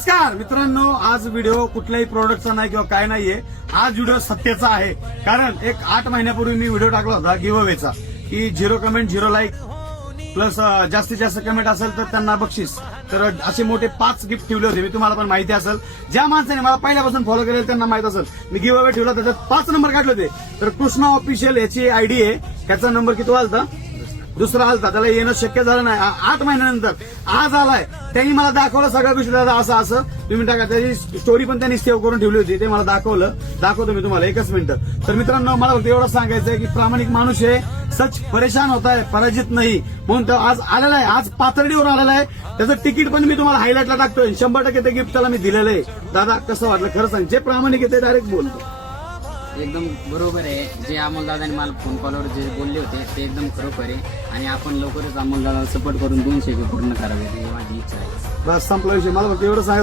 नमस्कार मित्रांनो, आज व्हिडिओ कुठल्याही प्रोडक्टचा नाही किंवा काय नाहीये. आज व्हिडिओ सत्याचा आहे. कारण एक 8 महिन्यापूर्वी मी व्हिडिओ टाकला होता गिव्ह अवेचा की 0 कमेंट 0 लाईक प्लस जास्तीत जास्त कमेंट असेल तर त्यांना बक्षीस. तर असे मोठे 5 गिफ्ट ठेवले होते. मी तुम्हाला पण माहिती असेल, ज्या माणसाने मला पहिल्यापासून फॉलो केलेलं त्यांना माहित असेल. मी गिव्ह अवे ठेवला, त्याच्यात 5 नंबर काढले होते. तर कृष्णा ऑफिशियल याची आयडी आहे. त्याचा नंबर किती आलता? दुसरा आलता. त्याला येणं शक्य झालं नाही. 8 महिन्यानंतर आज आलाय. त्यांनी मला दाखवलं सगळ्या गोष्टी. दादा असं तुम्ही टाका. त्याची स्टोरी पण त्यांनी सेव्ह करून ठेवली होती. ते मला दाखवतो मी तुम्हाला एकच मिनिट. तर मित्रांनो, मला फक्त एवढं सांगायचं आहे की प्रामाणिक माणूस आहे, सच परेशान होत आहे, पराजित नाही. म्हणून तो आज आलेला आहे. आज पाथर्डीवर आलेला आहे. त्याचं तिकीट पण मी तुम्हाला हायलाइटला टाकतोय. 100% ते गिफ्ट त्याला मी दिलेलं आहे. दादा कसं वाटलं खरं सांग. जे प्रामाणिक आहे ते डायरेक्ट बोलतो. एकदम बरोबर आहे. जे अमोलदादांनी मला फोन कॉलवर जे बोलले होते ते एकदम खरोखर आहे. आणि आपण लवकरच अमोलदादाला सपोर्ट करून 200 पूर्ण करावे ही माझी इच्छा आहे. बस संपला विषय. मला फक्त एवढं सांगायचं.